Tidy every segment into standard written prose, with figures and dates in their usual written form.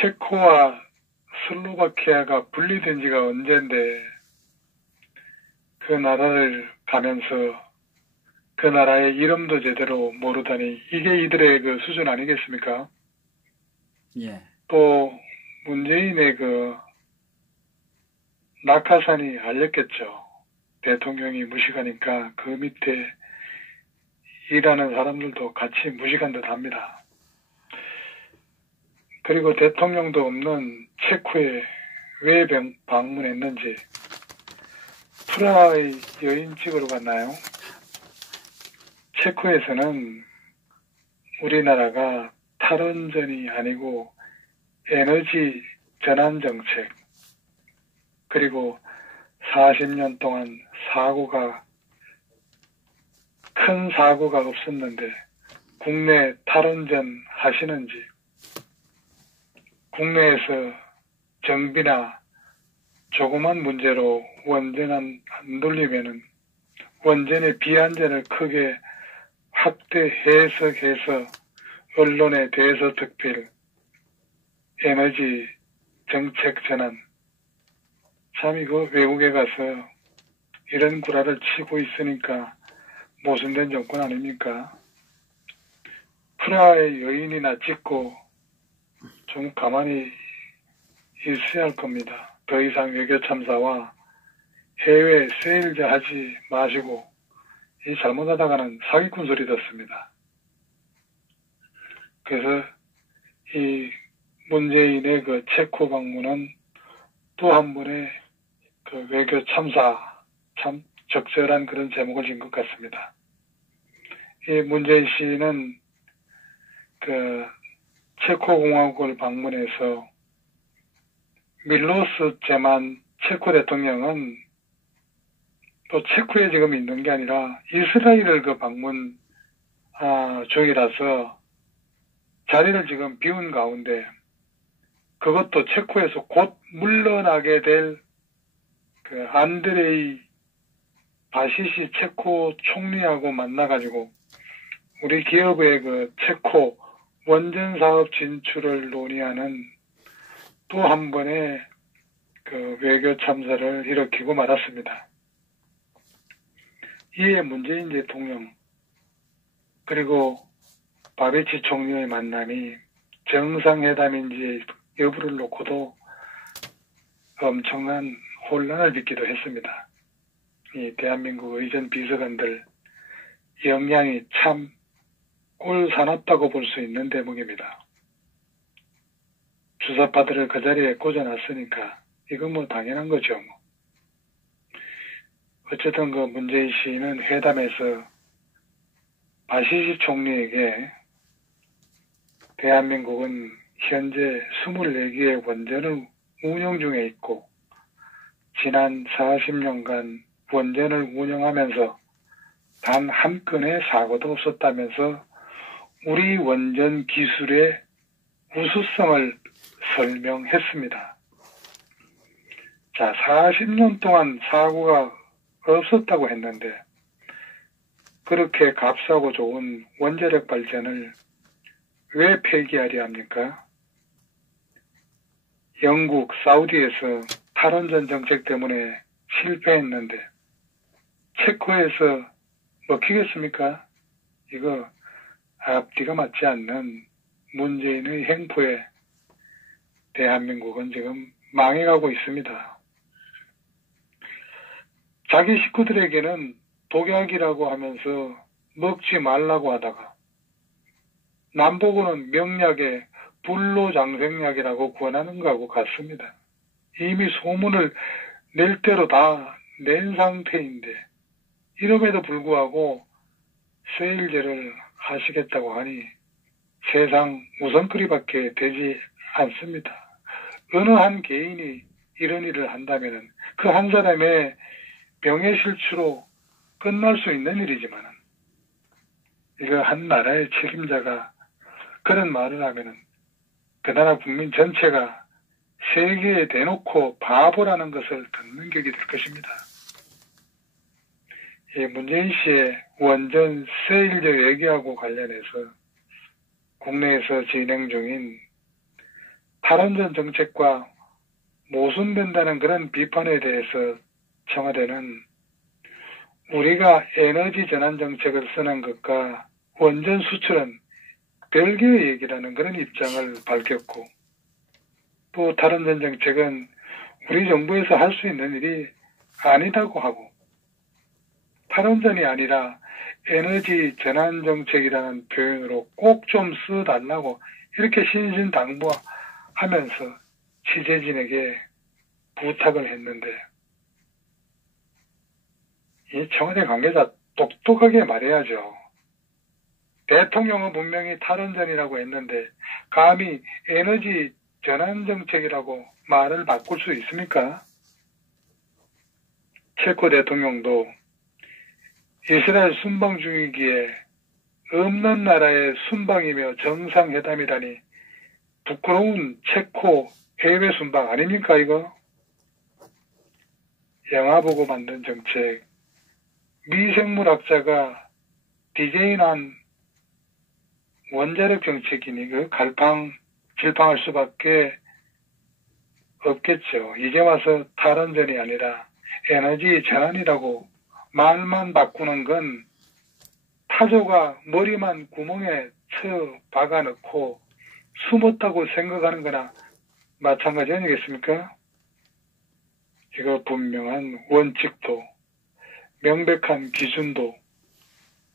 체코와 슬로바키아가 분리된 지가 언젠데 그 나라를 가면서 그 나라의 이름도 제대로 모르다니 이게 이들의 그 수준 아니겠습니까? 예. 또 문재인의 그 낙하산이 알렸겠죠. 대통령이 무식하니까 그 밑에 일하는 사람들도 같이 무식한 듯 합니다. 그리고 대통령도 없는 체코에 왜 방문했는지 프라하의 여인 찍으러 갔나요? 체코에서는 우리나라가 탈원전이 아니고 에너지 전환 정책 그리고 40년 동안 큰 사고가 없었는데 국내 탈원전 하시는지 국내에서 정비나 조그만 문제로 원전 안 돌리면은 원전의 비안전을 크게 확대 해석해서 언론에 대서특필 에너지 정책 전환 참 이거 외국에 가서 이런 구라를 치고 있으니까 모순된 정권 아닙니까? 프라하의 여인이나 찍고 좀 가만히 있어야 할 겁니다. 더 이상 외교 참사와 해외 세일즈 하지 마시고 이 잘못하다가는 사기꾼 소리 듣습니다. 그래서 이 문재인의 그 체코 방문은 또 한 번의 그 외교 참사 참 적절한 그런 제목을 진 것 같습니다. 이 문재인 씨는 그 체코 공화국을 방문해서 밀로스 제만 체코 대통령은 또 체코에 지금 있는 게 아니라 이스라엘을 그 방문 중이라서 자리를 지금 비운 가운데 그것도 체코에서 곧 물러나게 될 그 안드레이 바시시 체코 총리하고 만나가지고 우리 기업의 그 체코 원전 사업 진출을 논의하는 또 한 번의 그 외교 참사를 일으키고 말았습니다. 이에 문재인 대통령 그리고 바베치 총리의 만남이 정상회담인지 여부를 놓고도 엄청난 혼란을 빚기도 했습니다. 이 대한민국 의전 비서관들 역량이 참 꼴사납다고 볼 수 있는 대목입니다. 주사파들을 그 자리에 꽂아놨으니까 이건 뭐 당연한 거죠. 뭐. 어쨌든 그 문재인 씨는 회담에서 바시시 총리에게 대한민국은 현재 24개의 원전을 운영 중에 있고 지난 40년간 원전을 운영하면서 단 한 건의 사고도 없었다면서 우리 원전 기술의 우수성을 설명했습니다. 자, 40년 동안 사고가 없었다고 했는데 그렇게 값싸고 좋은 원자력 발전을 왜 폐기하려 합니까? 영국, 사우디에서 탈원전 정책 때문에 실패했는데 체코에서 먹히겠습니까? 이거 앞뒤가 맞지 않는 문재인의 행포에 대한민국은 지금 망해가고 있습니다. 자기 식구들에게는 독약이라고 하면서 먹지 말라고 하다가 남보고는 명약에 불로장생약이라고 권하는 거하고 같습니다. 이미 소문을 낼 대로 다 낸 상태인데 이럼에도 불구하고 세일제를 하시겠다고 하니 세상 우선거리밖에 되지 않습니다. 어느 한 개인이 이런 일을 한다면 그 한 사람의 명예실추로 끝날 수 있는 일이지만 이거 한 나라의 책임자가 그런 말을 하면은 그 나라 국민 전체가 세계에 대놓고 바보라는 것을 듣는 격이 될 것입니다. 이 문재인 씨의 원전 세일제 얘기하고 관련해서 국내에서 진행 중인 탈원전 정책과 모순된다는 그런 비판에 대해서 청와대는 우리가 에너지 전환 정책을 쓰는 것과 원전 수출은 별개의 얘기라는 그런 입장을 밝혔고, 또 탈원전 정책은 우리 정부에서 할 수 있는 일이 아니다고 하고, 탈원전이 아니라 에너지 전환 정책이라는 표현으로 꼭 좀 써달라고 이렇게 신신당부하면서 취재진에게 부탁을 했는데, 이 청와대 관계자 똑똑하게 말해야죠. 대통령은 분명히 탈원전이라고 했는데 감히 에너지 전환 정책이라고 말을 바꿀 수 있습니까? 체코 대통령도 이스라엘 순방 중이기에 없는 나라의 순방이며 정상회담이라니 부끄러운 체코 해외 순방 아닙니까 이거? 영화 보고 만든 정책, 미생물학자가 디자인한 원자력 정책이니 그 질팡할 수밖에 없겠죠. 이제 와서 탈원전이 아니라 에너지 전환이라고 말만 바꾸는 건 타조가 머리만 구멍에 쳐 박아넣고 숨었다고 생각하는 거나 마찬가지 아니겠습니까? 이거 분명한 원칙도, 명백한 기준도,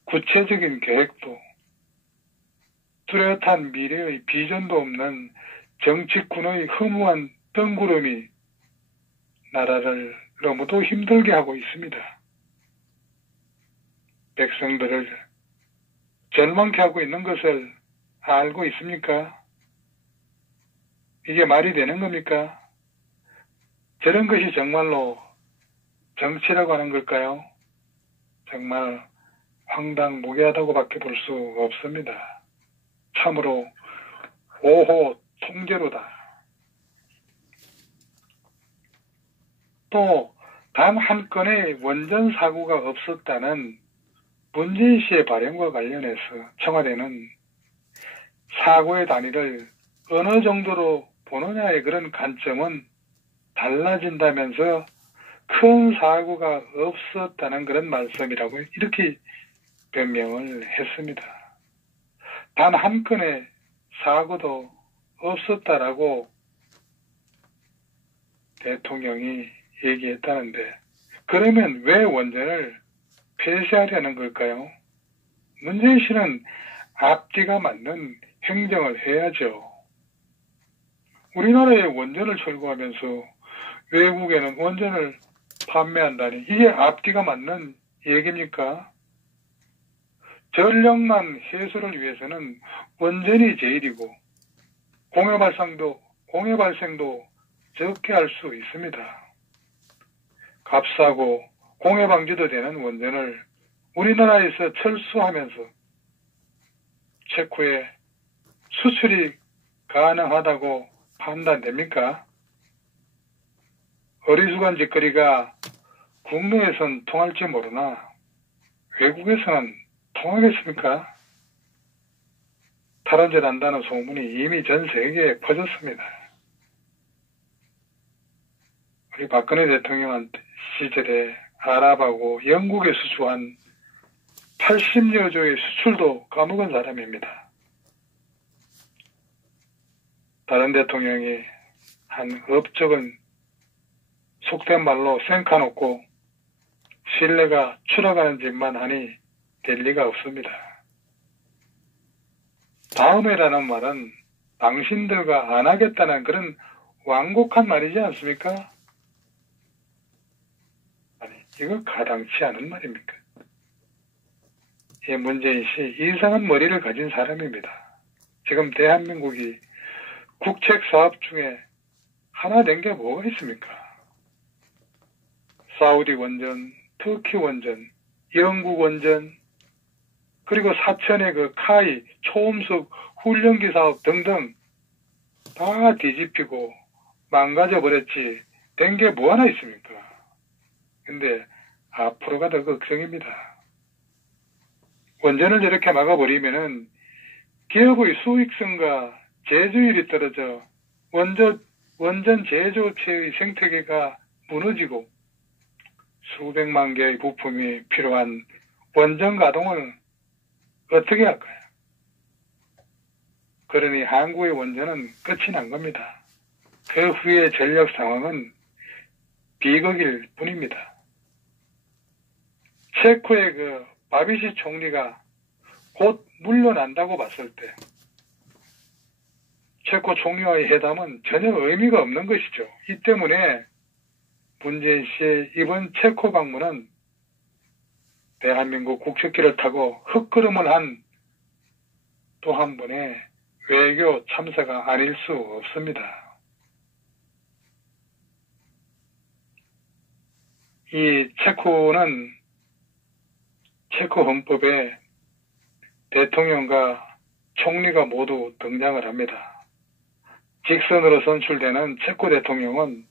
구체적인 계획도, 뚜렷한 미래의 비전도 없는 정치꾼의 허무한 뜬구름이 나라를 너무도 힘들게 하고 있습니다. 백성들을 절망케 하고 있는 것을 알고 있습니까? 이게 말이 되는 겁니까? 저런 것이 정말로 정치라고 하는 걸까요? 정말 황당무계하다고밖에 볼 수 없습니다. 참으로 오호 통제로다. 또 단 한 건의 원전 사고가 없었다는 문재인 씨의 발언과 관련해서 청와대는 사고의 단위를 어느 정도로 보느냐의 그런 관점은 달라진다면서 큰 사고가 없었다는 그런 말씀이라고 이렇게 변명을 했습니다. 단 한 건의 사고도 없었다라고 대통령이 얘기했다는데, 그러면 왜 원전을 폐쇄하려는 걸까요? 문재인 씨는 앞뒤가 맞는 행정을 해야죠. 우리나라에 원전을 철거하면서 외국에는 원전을 판매한다니 이게 앞뒤가 맞는 얘기입니까? 전력난 해소를 위해서는 원전이 제일이고 공해 발생도 적게 할 수 있습니다. 값싸고 공해 방지도 되는 원전을 우리나라에서 철수하면서 체코에 수출이 가능하다고 판단됩니까? 어리숙한 짓거리가 국내에선 통할지 모르나 외국에서는 통하겠습니까? 탈원전 한다는 소문이 이미 전 세계에 퍼졌습니다. 우리 박근혜 대통령 시절에 아랍하고 영국에 수주한 80여 조의 수출도 까먹은 사람입니다. 다른 대통령이 한 업적은 속된 말로 생카놓고 신뢰가 추락하는 짓만 하니 될 리가 없습니다. 다음에라는 말은 당신들과 안 하겠다는 그런 완곡한 말이지 않습니까? 아니, 이거 가당치 않은 말입니까? 이 문재인 씨 이상한 머리를 가진 사람입니다. 지금 대한민국이 국책 사업 중에 하나 된 게 뭐가 있습니까? 사우디 원전, 터키 원전, 영국 원전, 그리고 사천의 그 카이, 초음속 훈련기 사업 등등 다 뒤집히고 망가져버렸지 된 게 뭐 하나 있습니까? 근데 앞으로가 더 걱정입니다. 원전을 저렇게 막아버리면은 기업의 수익성과 제조율이 떨어져 원전 제조업체의 생태계가 무너지고 수백만 개의 부품이 필요한 원전 가동을 어떻게 할까요? 그러니 한국의 원전은 끝이 난 겁니다. 그 후에 전력 상황은 비극일 뿐입니다. 체코의 그 바비시 총리가 곧 물러난다고 봤을 때 체코 총리와의 회담은 전혀 의미가 없는 것이죠. 이 때문에 문재인 씨의 이번 체코 방문은 대한민국 국적기를 타고 흙걸음을 한 또 한 번의 외교 참사가 아닐 수 없습니다. 이 체코는 체코 헌법에 대통령과 총리가 모두 등장을 합니다. 직선으로 선출되는 체코 대통령은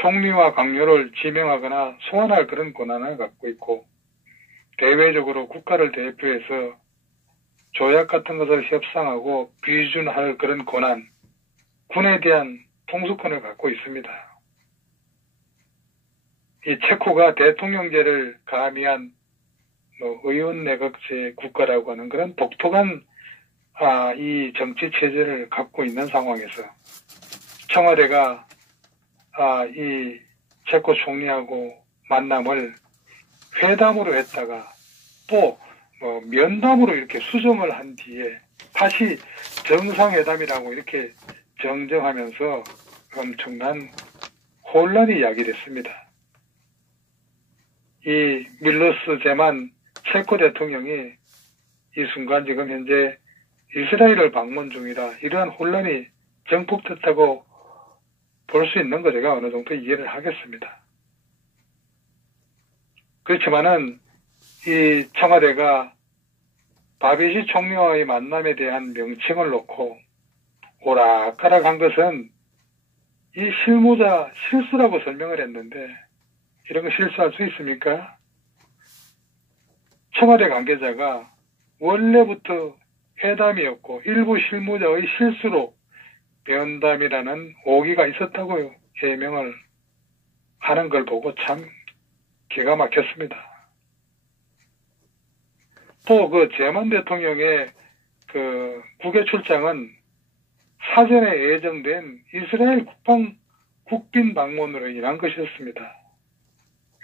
총리와 강요를 지명하거나 소환할 그런 권한을 갖고 있고 대외적으로 국가를 대표해서 조약 같은 것을 협상하고 비준할 그런 권한, 군에 대한 통수권을 갖고 있습니다. 이 체코가 대통령제를 가미한 의원 내각제 국가라고 하는 그런 독특한 이 정치 체제를 갖고 있는 상황에서 청와대가 이 체코 총리하고 만남을 회담으로 했다가 또 면담으로 이렇게 수정을 한 뒤에 다시 정상회담이라고 이렇게 정정하면서 엄청난 혼란이 야기됐습니다. 이 밀로스 제만 체코 대통령이 이 순간 지금 현재 이스라엘을 방문 중이라 이러한 혼란이 정폭됐다고 볼 수 있는 거 제가 어느 정도 이해를 하겠습니다. 그렇지만은 이 청와대가 바비시 총리와의 만남에 대한 명칭을 놓고 오락가락한 것은 이 실수라고 설명을 했는데 이런 거 실수할 수 있습니까? 청와대 관계자가 원래부터 회담이었고 일부 실무자의 실수로 면담이라는 오기가 있었다고 해명을 하는 걸 보고 참 기가 막혔습니다. 또 그 제만 대통령의 그 국외 출장은 사전에 예정된 이스라엘 국빈 방문으로 인한 것이었습니다.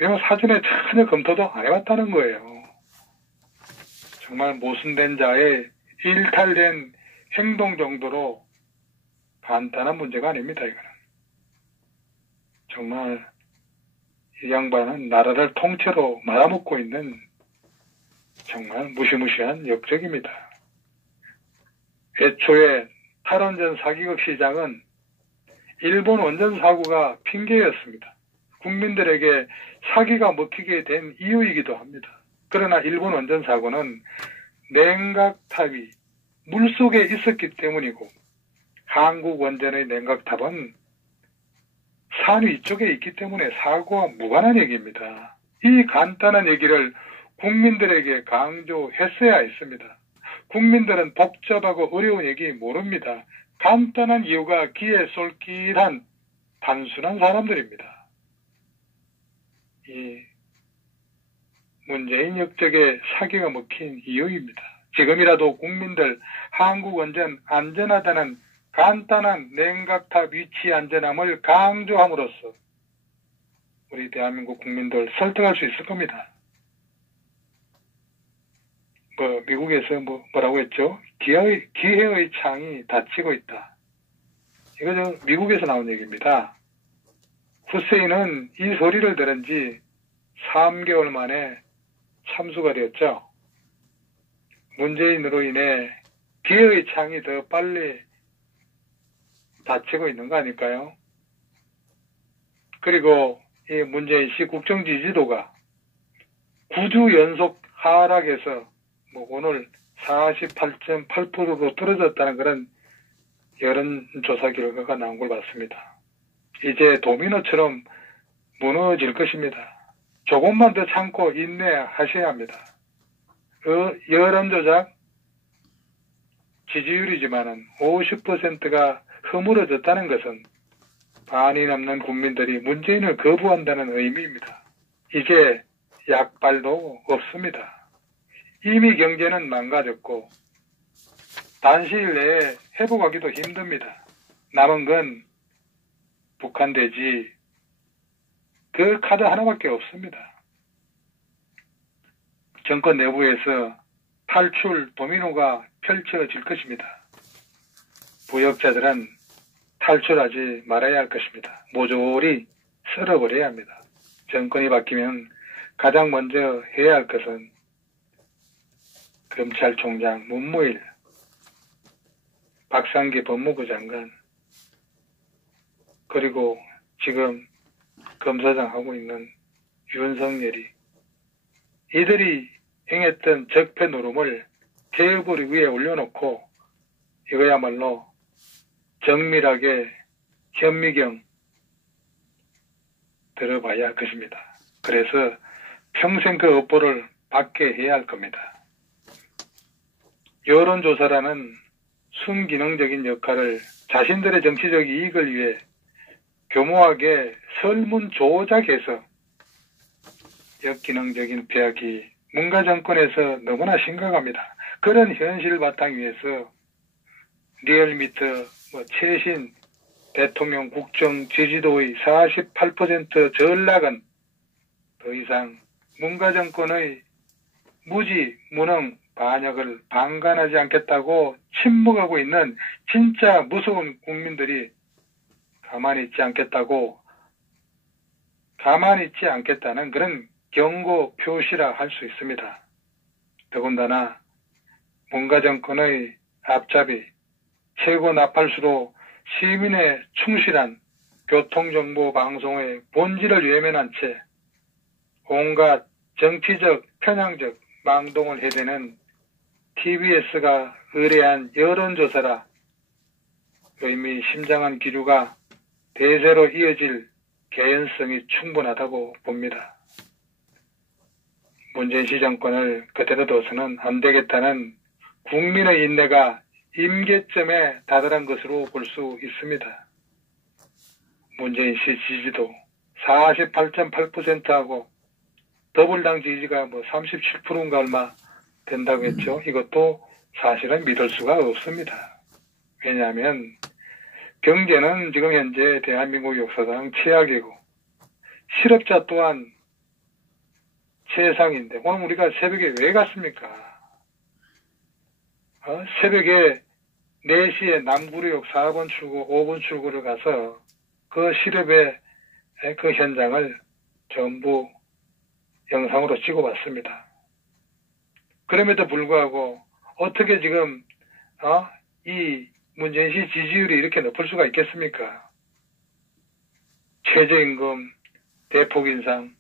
왜냐하면 사전에 전혀 검토도 안 해왔다는 거예요. 정말 모순된 자의 일탈된 행동 정도로 간단한 문제가 아닙니다. 이거는 정말 이 양반은 나라를 통째로 말아먹고 있는 정말 무시무시한 역적입니다. 애초에 탈원전 사기극 시작은 일본 원전 사고가 핑계였습니다. 국민들에게 사기가 먹히게 된 이유이기도 합니다. 그러나 일본 원전 사고는 냉각탑이 물속에 있었기 때문이고 한국 원전의 냉각탑은 산 위쪽에 있기 때문에 사고와 무관한 얘기입니다. 이 간단한 얘기를 국민들에게 강조했어야 했습니다. 국민들은 복잡하고 어려운 얘기 모릅니다. 간단한 이유가 귀에 쏠깃한 단순한 사람들입니다. 이 문재인 역적의 사기가 먹힌 이유입니다. 지금이라도 국민들 한국 원전 안전하다는 간단한 냉각탑 위치 안전함을 강조함으로써 우리 대한민국 국민들 설득할 수 있을 겁니다. 미국에서 뭐라고 했죠? 기회의 창이 닫히고 있다. 이거 미국에서 나온 얘기입니다. 후세인은 이 소리를 들은 지 3개월 만에 참수가 되었죠. 문재인으로 인해 기회의 창이 더 빨리 닫히고 있는 거 아닐까요? 그리고 이 문재인 씨 국정 지지도가 9주 연속 하락해서 오늘 48.8%로 떨어졌다는 그런 여론조사 결과가 나온 걸 봤습니다. 이제 도미노처럼 무너질 것입니다. 조금만 더 참고 인내하셔야 합니다. 여론조작 지지율이지만은 50%가 허물어졌다는 것은 반이 넘는 국민들이 문재인을 거부한다는 의미입니다. 이제 약발도 없습니다. 이미 경제는 망가졌고 단시일 내에 회복하기도 힘듭니다. 남은 건 북한 대지 그 카드 하나밖에 없습니다. 정권 내부에서 탈출 도미노가 펼쳐질 것입니다. 부역자들은 탈출하지 말아야 할 것입니다. 모조리 쓸어버려야 합니다. 정권이 바뀌면 가장 먼저 해야 할 것은 검찰총장 문무일, 박상기 법무부 장관, 그리고 지금 검사장 하고 있는 윤석열이 이들이 행했던 적폐 노름을 테이블 위에 올려놓고 이거야말로 정밀하게 현미경 들어봐야 할 것입니다. 그래서 평생 그 업보를 받게 해야 할 겁니다. 여론조사라는 순기능적인 역할을 자신들의 정치적 이익을 위해 교모하게 설문 조작해서 역기능적인 폐악이 문가 정권에서 너무나 심각합니다. 그런 현실 바탕 위에서 리얼미터 최신 대통령 국정 지지도의 48% 전락은 더 이상 문가 정권의 무지, 무능, 반역을 방관하지 않겠다고 침묵하고 있는 진짜 무서운 국민들이 가만히 있지 않겠다는 그런 경고 표시라 할 수 있습니다. 더군다나 문가 정권의 앞잡이 최고 나팔수로 시민의 충실한 교통정보 방송의 본질을 외면한 채 온갖 정치적, 편향적 망동을 해대는 TBS가 의뢰한 여론조사라 의미심장한 기류가 대세로 이어질 개연성이 충분하다고 봅니다. 문재인 시 정권을 그대로 둬서는 안 되겠다는 국민의 인내가 임계점에 다다른 것으로 볼 수 있습니다. 문재인 씨 지지도 48.8%하고 더불당 지지가 37%인가 얼마 된다고 했죠. 이것도 사실은 믿을 수가 없습니다. 왜냐하면 경제는 지금 현재 대한민국 역사상 최악이고 실업자 또한 최상인데 오늘 우리가 새벽에 왜 갔습니까? 새벽에 4시에 남구리역 4번 출구, 5번 출구를 가서 그 실업의 그 현장을 전부 영상으로 찍어봤습니다. 그럼에도 불구하고 어떻게 지금 이 문재인 씨 지지율이 이렇게 높을 수가 있겠습니까? 최저임금 대폭 인상,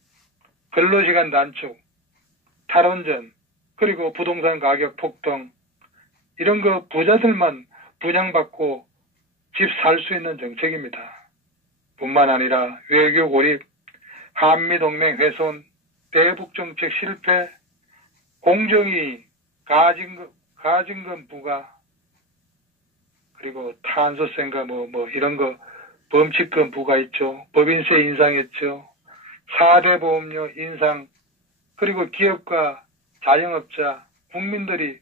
근로시간 단축, 탈원전, 그리고 부동산 가격 폭등, 이런 거 부자들만 분양받고 집 살 수 있는 정책입니다. 뿐만 아니라 외교 고립, 한미동맹 훼손, 대북정책 실패, 공정위, 가진금 부과, 그리고 탄소세인가 이런 거 범칙금 부과 있죠. 법인세 인상했죠. 4대 보험료 인상, 그리고 기업과 자영업자, 국민들이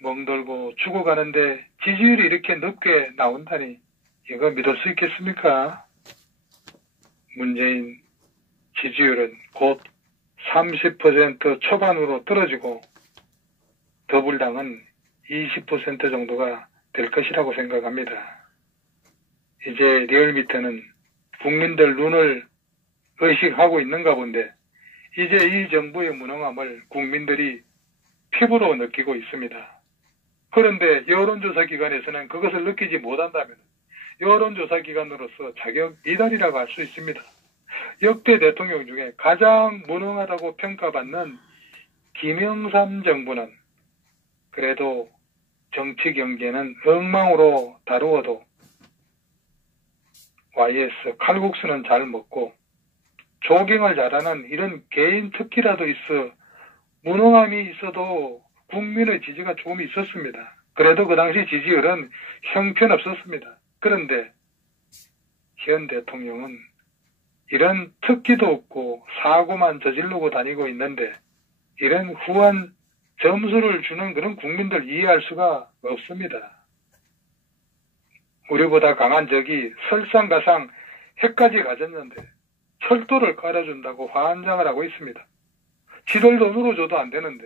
멍들고 죽어가는데 지지율이 이렇게 높게 나온다니 이거 믿을 수 있겠습니까? 문재인 지지율은 곧 30% 초반으로 떨어지고 더불당은 20% 정도가 될 것이라고 생각합니다. 이제 리얼미터는 국민들 눈을 의식하고 있는가 본데 이제 이 정부의 무능함을 국민들이 피부로 느끼고 있습니다. 그런데 여론조사 기관에서는 그것을 느끼지 못한다면 여론조사 기관으로서 자격 이달이라고 할 수 있습니다. 역대 대통령 중에 가장 무능하다고 평가받는 김영삼 정부는 그래도 정치 경제는 엉망으로 다루어도 YS 칼국수는 잘 먹고 조경을 잘하는 이런 개인 특기라도 있어 무능함이 있어도 국민의 지지가 조금 있었습니다. 그래도 그 당시 지지율은 형편없었습니다. 그런데 현 대통령은 이런 특기도 없고 사고만 저지르고 다니고 있는데 이런 후한 점수를 주는 그런 국민들 이해할 수가 없습니다. 우리보다 강한 적이 설상가상 핵까지 가졌는데 철도를 깔아준다고 환장을 하고 있습니다. 지들 돈으로 줘도 안 되는데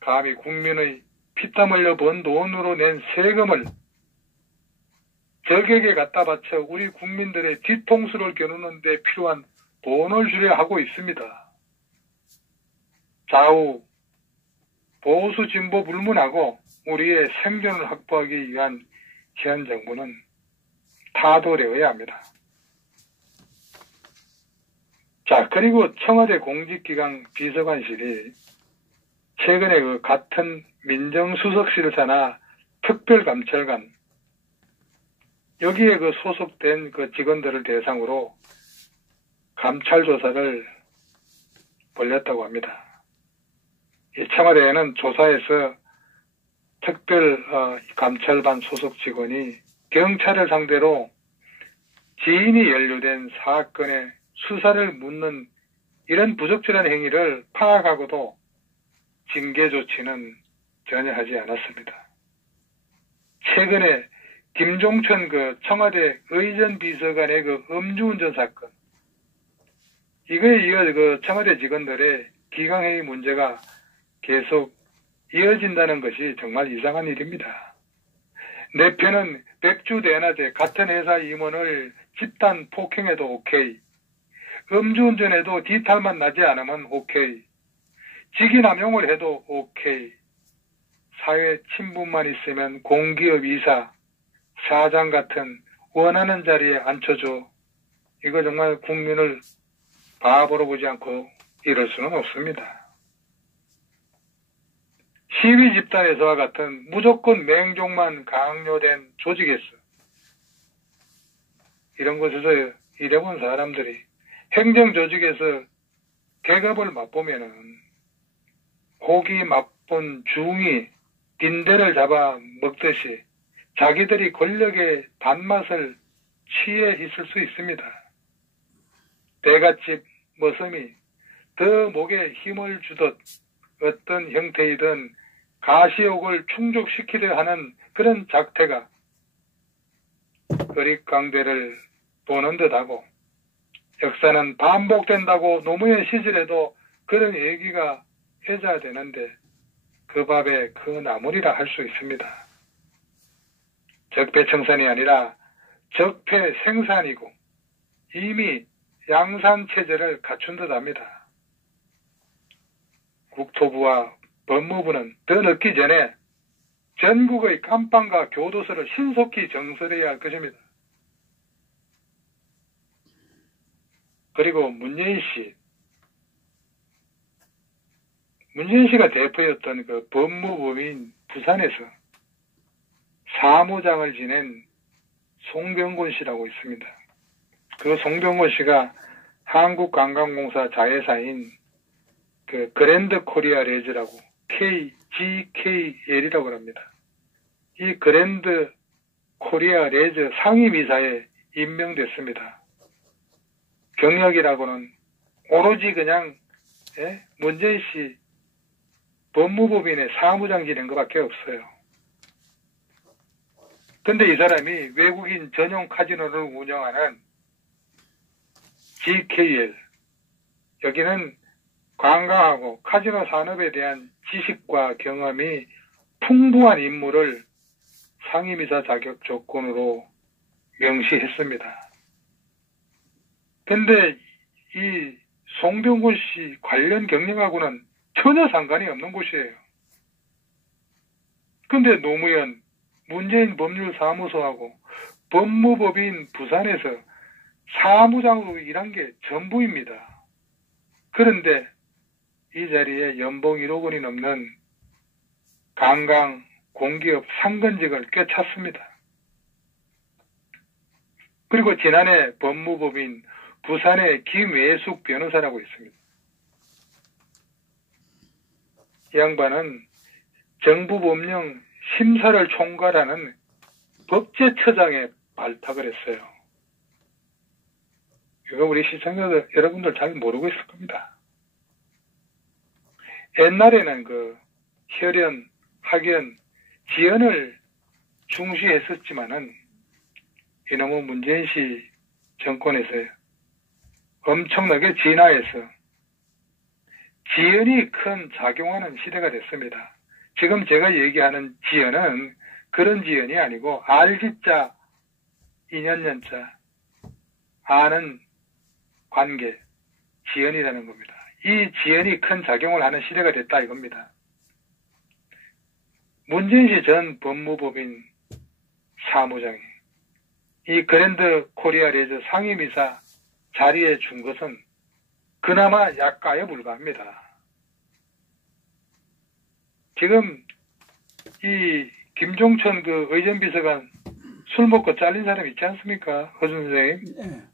감히 국민의 피땀 흘려 번 돈으로 낸 세금을 적에게 갖다 바쳐 우리 국민들의 뒤통수를 겨누는 데 필요한 돈을 주려 하고 있습니다. 좌우 보수 진보 불문하고 우리의 생존을 확보하기 위한 현 정부는 타도되어야 합니다. 자, 그리고 청와대 공직기강 비서관실이 최근에 그 같은 민정수석실사나 특별감찰관 여기에 그 소속된 그 직원들을 대상으로 감찰 조사를 벌였다고 합니다. 이 청와대에는 조사에서 특별 감찰반 소속 직원이 경찰을 상대로 지인이 연루된 사건의 수사를 묻는 이런 부적절한 행위를 파악하고도 징계 조치는 전혀 하지 않았습니다. 최근에 김종천 그 청와대 의전 비서관의 그 음주운전 사건 이거에 이어 그 청와대 직원들의 기강회의 문제가 계속 이어진다는 것이 정말 이상한 일입니다. 내 편은 백주대낮에 같은 회사 임원을 집단 폭행해도 오케이. 음주운전해도 뒤탈만 나지 않으면 오케이. 직위남용을 해도 오케이. 사회 친분만 있으면 공기업 이사, 사장 같은 원하는 자리에 앉혀줘. 이거 정말 국민을 바보로 보지 않고 이럴 수는 없습니다. 시위 집단에서와 같은 무조건 맹종만 강요된 조직에서 이런 곳에서 일해본 사람들이 행정조직에서 계급을 맛보면은 고기 맛본 중이 빈대를 잡아 먹듯이 자기들이 권력의 단맛을 취해 있을 수 있습니다. 대갓집 머슴이 더 목에 힘을 주듯 어떤 형태이든 가시욕을 충족시키려 하는 그런 작태가 거립강대를 보는 듯하고 역사는 반복된다고 노무현 시절에도 그런 얘기가 회자되는데 그 밥에 그 나물이라 할 수 있습니다. 적폐청산이 아니라 적폐생산이고 이미 양산체제를 갖춘 듯합니다. 국토부와 법무부는 더 늦기 전에 전국의 감방과 교도소를 신속히 정설해야 할 것입니다. 그리고 문재인 씨가 대표였던 그 법무부인 부산에서 사무장을 지낸 송병곤 씨라고 있습니다. 그 송병곤 씨가 한국관광공사 자회사인 그 그랜드 코리아 레즈라고 GKL이라고 합니다. 이 그랜드 코리아 레즈 상임이사에 임명됐습니다. 경력이라고는 오로지 그냥 문재인 씨 법무법인의 사무장 지낸 것밖에 없어요. 근데 이 사람이 외국인 전용 카지노를 운영하는 GKL 여기는 관광하고 카지노 산업에 대한 지식과 경험이 풍부한 인물을 상임이사 자격 조건으로 명시했습니다. 근데 이 송병곤 씨 관련 경력하고는 전혀 상관이 없는 곳이에요. 근데 노무현 문재인 법률사무소하고 법무법인 부산에서 사무장으로 일한 게 전부입니다. 그런데 이 자리에 연봉 1억 원이 넘는 관광 공기업 상근직을 꿰찼습니다. 그리고 지난해 법무법인 부산의 김외숙 변호사라고 있습니다. 이 양반은 정부법령 심사를 총괄하는 법제처장에 발탁을 했어요. 이거 우리 시청자들 여러분들 잘 모르고 있을 겁니다. 옛날에는 그 혈연, 학연, 지연을 중시했었지만은 이놈의 문재인 씨 정권에서 엄청나게 진화해서 지연이 큰 작용하는 시대가 됐습니다. 지금 제가 얘기하는 지연은 그런 지연이 아니고 알지자, 인연연자, 아는 관계, 지연이라는 겁니다. 이 지연이 큰 작용을 하는 시대가 됐다 이겁니다. 문재인 씨 전 법무법인 사무장이 이 그랜드 코리아 레저 상임이사 자리에 준 것은 그나마 약가에 불과합니다. 지금 이 김종천 그 의전비서관 술 먹고 잘린 사람 있지 않습니까? 허준 선생님.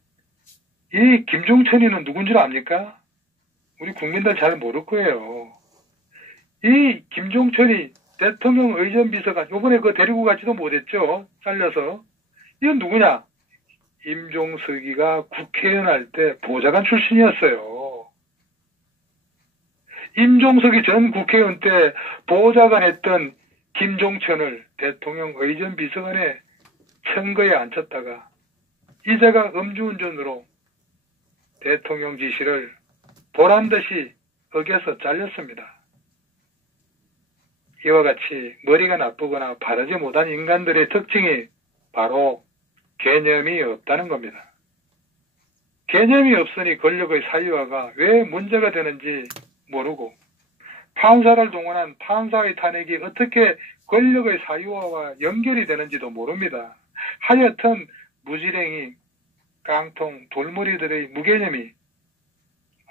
이 김종천이는 누군 줄 압니까? 우리 국민들 잘 모를 거예요. 이 김종천이 대통령 의전비서관 요번에 그 데리고 가지도 못했죠. 잘려서. 이건 누구냐? 임종석이가 국회의원 할 때 보좌관 출신이었어요. 임종석이 전 국회의원 때 보좌관 했던 김종천을 대통령 의전비서관에 선거에 앉혔다가 이제가 음주운전으로 대통령 지시를 보란듯이 어겨서 잘렸습니다. 이와 같이 머리가 나쁘거나 바르지 못한 인간들의 특징이 바로 개념이 없다는 겁니다. 개념이 없으니 권력의 사유화가 왜 문제가 되는지 모르고 판사를 동원한 판사의 탄핵이 어떻게 권력의 사유화와 연결이 되는지도 모릅니다. 하여튼 무지랭이, 깡통, 돌머리들의 무개념이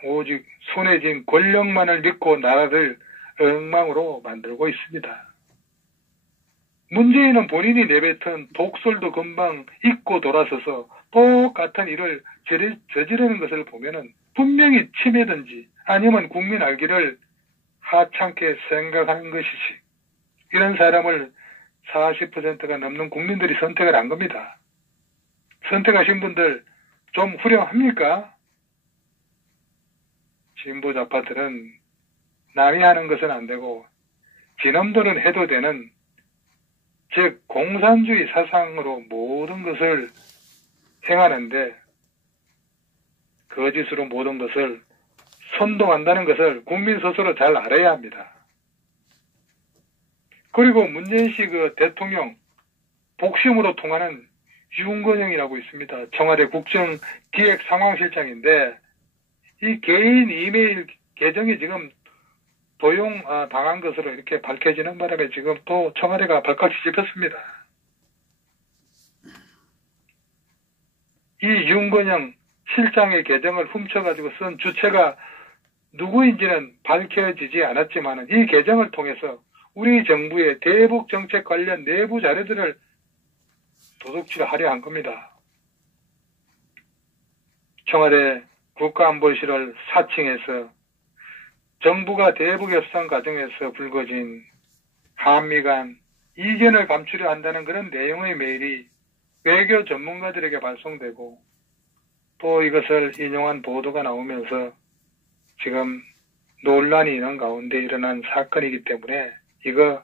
오직 손에 쥔 권력만을 믿고 나라를 엉망으로 만들고 있습니다. 문재인은 본인이 내뱉은 독설도 금방 잊고 돌아서서 똑같은 일을 저지르는 것을 보면은 분명히 치매든지 아니면 국민 알기를 하찮게 생각하는 것이지. 이런 사람을 40%가 넘는 국민들이 선택을 한 겁니다. 선택하신 분들 좀 후련합니까? 진보 좌파들은 남이 하는 것은 안 되고 지놈들은 해도 되는 즉 공산주의 사상으로 모든 것을 행하는데 거짓으로 모든 것을 선동한다는 것을 국민 스스로 잘 알아야 합니다. 그리고 문재인 씨 그 대통령 복심으로 통하는 윤건영이라고 있습니다. 청와대 국정기획상황실장인데 이 개인 이메일 계정이 지금 도용 당한 것으로 이렇게 밝혀지는 바람에 지금 또 청와대가 발칵 뒤집혔습니다. 이 윤건영 실장의 계정을 훔쳐가지고 쓴 주체가 누구인지는 밝혀지지 않았지만 이 계정을 통해서 우리 정부의 대북 정책 관련 내부 자료들을 도둑질하려 한 겁니다. 청와대 국가안보실을 사칭해서 정부가 대북 협상 과정에서 불거진 한미 간 이견을 감추려 한다는 그런 내용의 메일이 외교 전문가들에게 발송되고 또 이것을 인용한 보도가 나오면서 지금 논란이 있는 가운데 일어난 사건이기 때문에 이거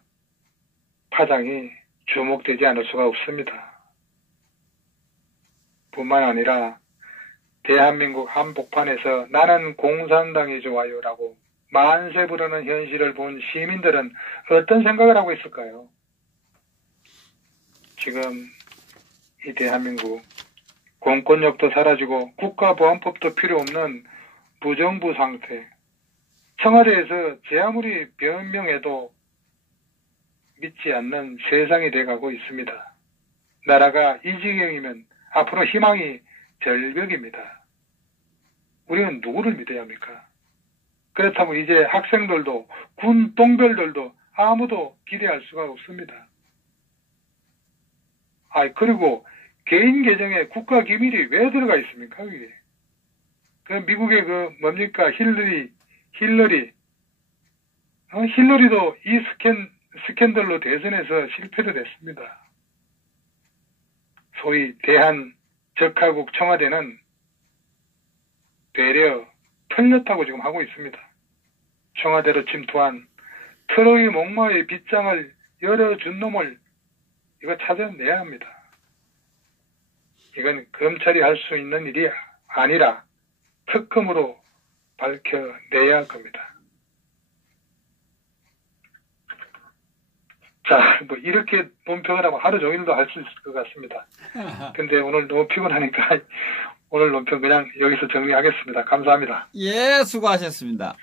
파장이 주목되지 않을 수가 없습니다. 뿐만 아니라 대한민국 한복판에서 나는 공산당이 좋아요라고 만세 부르는 현실을 본 시민들은 어떤 생각을 하고 있을까요? 지금 이 대한민국 공권력도 사라지고 국가보안법도 필요 없는 무정부 상태, 청와대에서 제 아무리 변명해도 믿지 않는 세상이 돼가고 있습니다. 나라가 이 지경이면 앞으로 희망이 절벽입니다. 우리는 누구를 믿어야 합니까? 그렇다면 이제 학생들도 군 동별들도 아무도 기대할 수가 없습니다. 그리고 개인 계정에 국가 기밀이 왜 들어가 있습니까? 그게? 그 미국의 뭡니까? 힐러리도 이 스캔들로 대선에서 실패를 했습니다. 소위 대한적하국 청와대는 되려 틀렸다고 지금 하고 있습니다. 청와대로 침투한 트로이 목마의 빗장을 열어준 놈을 이거 찾아내야 합니다. 이건 검찰이 할 수 있는 일이 아니라 특검으로 밝혀내야 할 겁니다. 자, 뭐 이렇게 논평을 하면 하루 종일도 할 수 있을 것 같습니다. 근데 오늘 너무 피곤하니까 오늘 논평 그냥 여기서 정리하겠습니다. 감사합니다. 예, 수고하셨습니다.